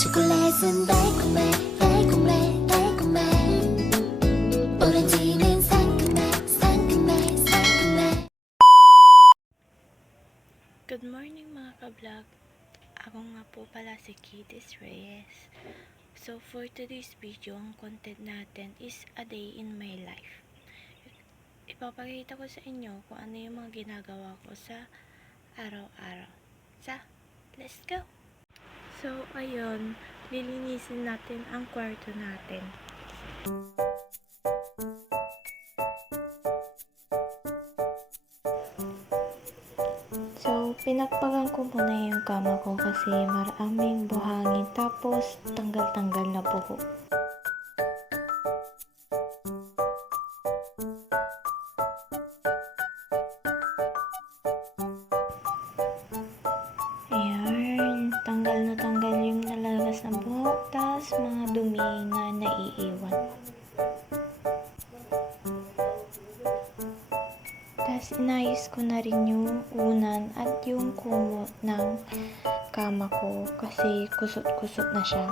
초콜릿은 달콤해 달콤해 달콤해 오렌지는 상큼해 상큼해 상큼해. Good morning mga ka-vlog. Ako nga po pala si Kitty's Reyes. So for today's video, ang content natin is a day in my life. Ipapakita ko sa inyo kung ano yung mga ginagawa ko sa araw-araw. Let's go! So ayun, lilinisin natin ang kwarto natin. So, pinagpagan ko muna yung kama ko kasi maraming buhangin tapos tanggal-tanggal na buhok. Ayan, tanggal na tanggal yung nalagas na buhok tapos mga dumi na naiiwan. Tapos inayos ko na rin yung unan at yung kumot ng kama ko kasi kusot-kusot na siya.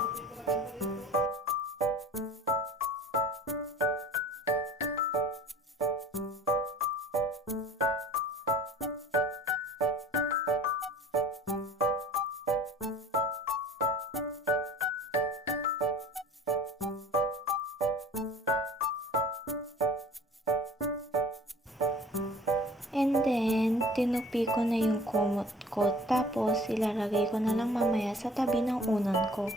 And then, tinupi ko na yung kumot ko. Tapos, ilalagay ko na lang mamaya sa tabi ng unan ko.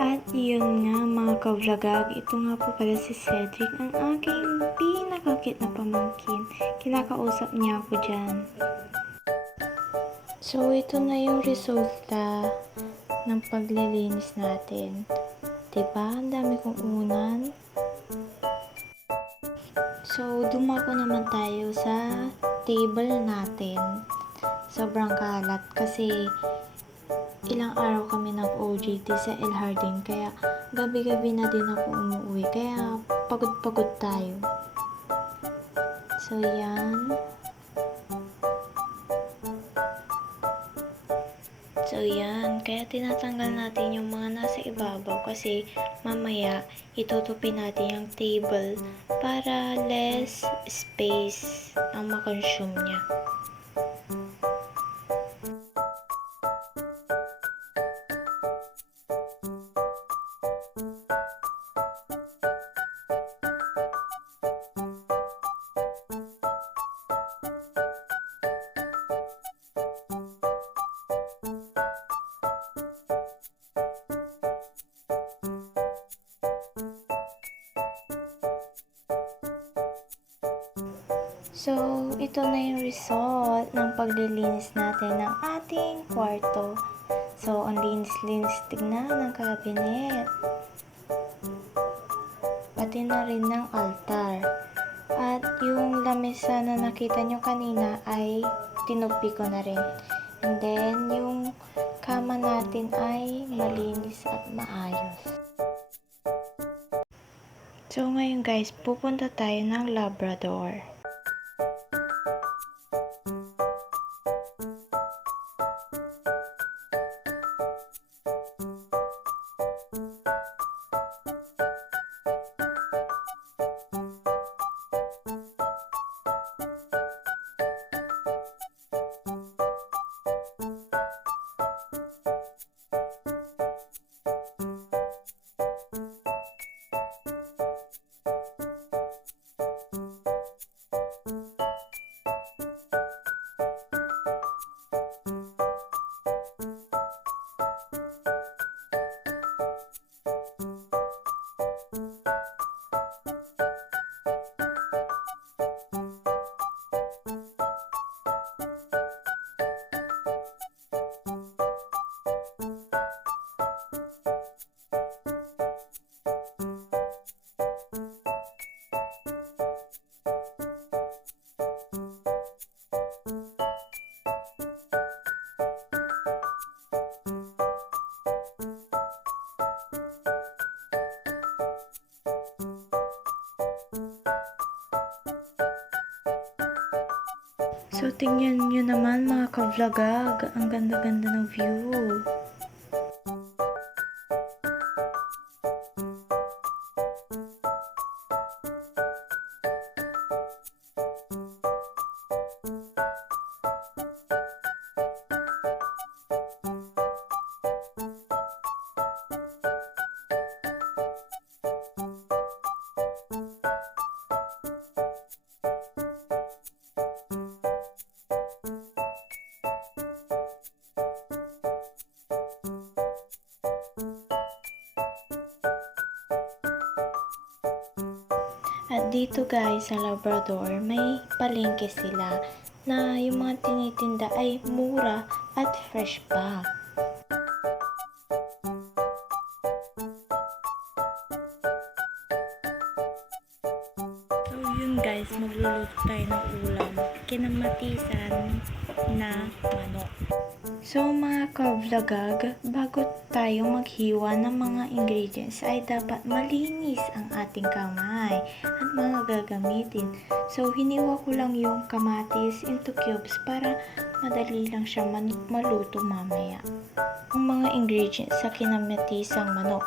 At yun nga mga ka-vlogag, ito nga po pala si Cedric, ang aking pinakakit na pamangkin. Kinakausap niya ako dyan. So, ito na yung resulta ng paglilinis natin. Diba? Ang dami kong unan. So, dumako naman tayo sa table natin. Sobrang kalat kasi ilang araw kami nag-OJT sa El Jardin. Kaya gabi-gabi na din ako umuwi. Kaya pagod-pagod tayo. So, yan. So, yan. Kaya tinatanggal natin yung mga nasa ibabaw kasi mamaya itutupi natin yung table para less space ang makonsume niya. So, ito na yung result ng paglilinis natin ng ating kwarto. So, ang linis-linis tignan ng cabinet. Pati na rin ng altar. At yung lamesa na nakita nyo kanina ay tinupi ko na rin. And then, yung kama natin ay malinis at maayos. So, ngayon guys, pupunta tayo ng Labrador. So, tingnan nyo naman mga ka-vlogag. Ang ganda-ganda ng view. At dito guys sa Labrador, may palengke sila na yung mga tinitinda ay mura at fresh pa. So yun guys, magluluto tayo ng ulam. Kinamatisan na manok. So mga ka-vlogag, bago tayo maghiwa ng mga ingredients ay dapat malinis ang ating kamay at mga gagamitin. So hiniwa ko lang yung kamatis into cubes para madali lang siya maluto mamaya. Ang mga ingredients sa kinamatisang manok,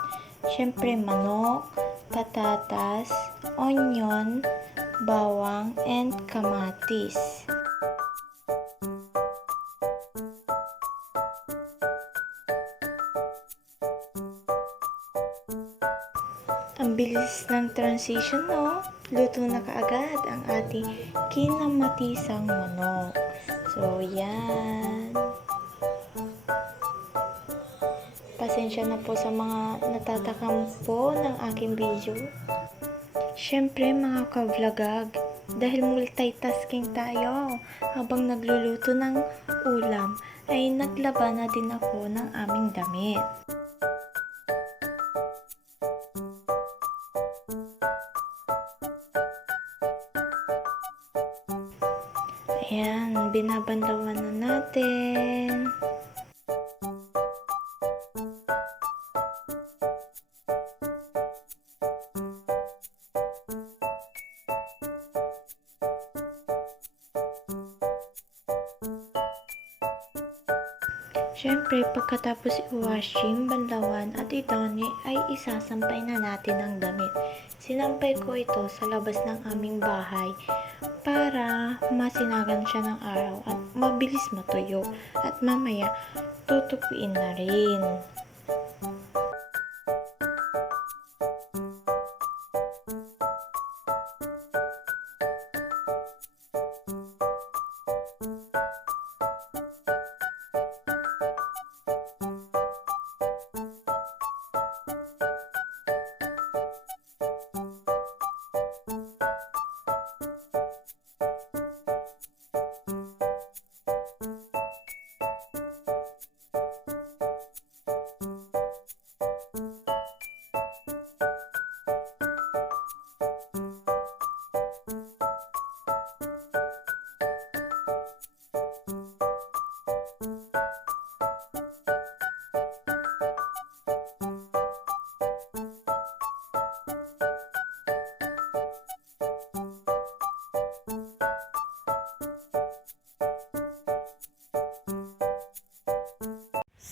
syempre manok, patatas, onion, bawang, and kamatis. Ang bilis ng transition, no? Luto na kaagad ang ating kinamatisang manok. So, yan. Pasensya na po sa mga natatakam po ng aking video. Syempre, mga ka-vlogag, dahil multitasking tayo habang nagluluto ng ulam, ay naglaba na din ako ng aming damit. Ayan, binabanlawan na natin. Siyempre, pagkatapos i-washing, banlawan at idoni ay isasampay na natin ang damit. Sinampay ko ito sa labas ng aming bahay para masinagan siya ng araw at mabilis matuyo at mamaya tutupiin na rin.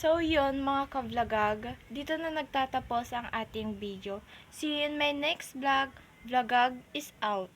So yun mga ka-vlogag, dito na nagtatapos ang ating video. See you in my next vlog. Vlogag is out.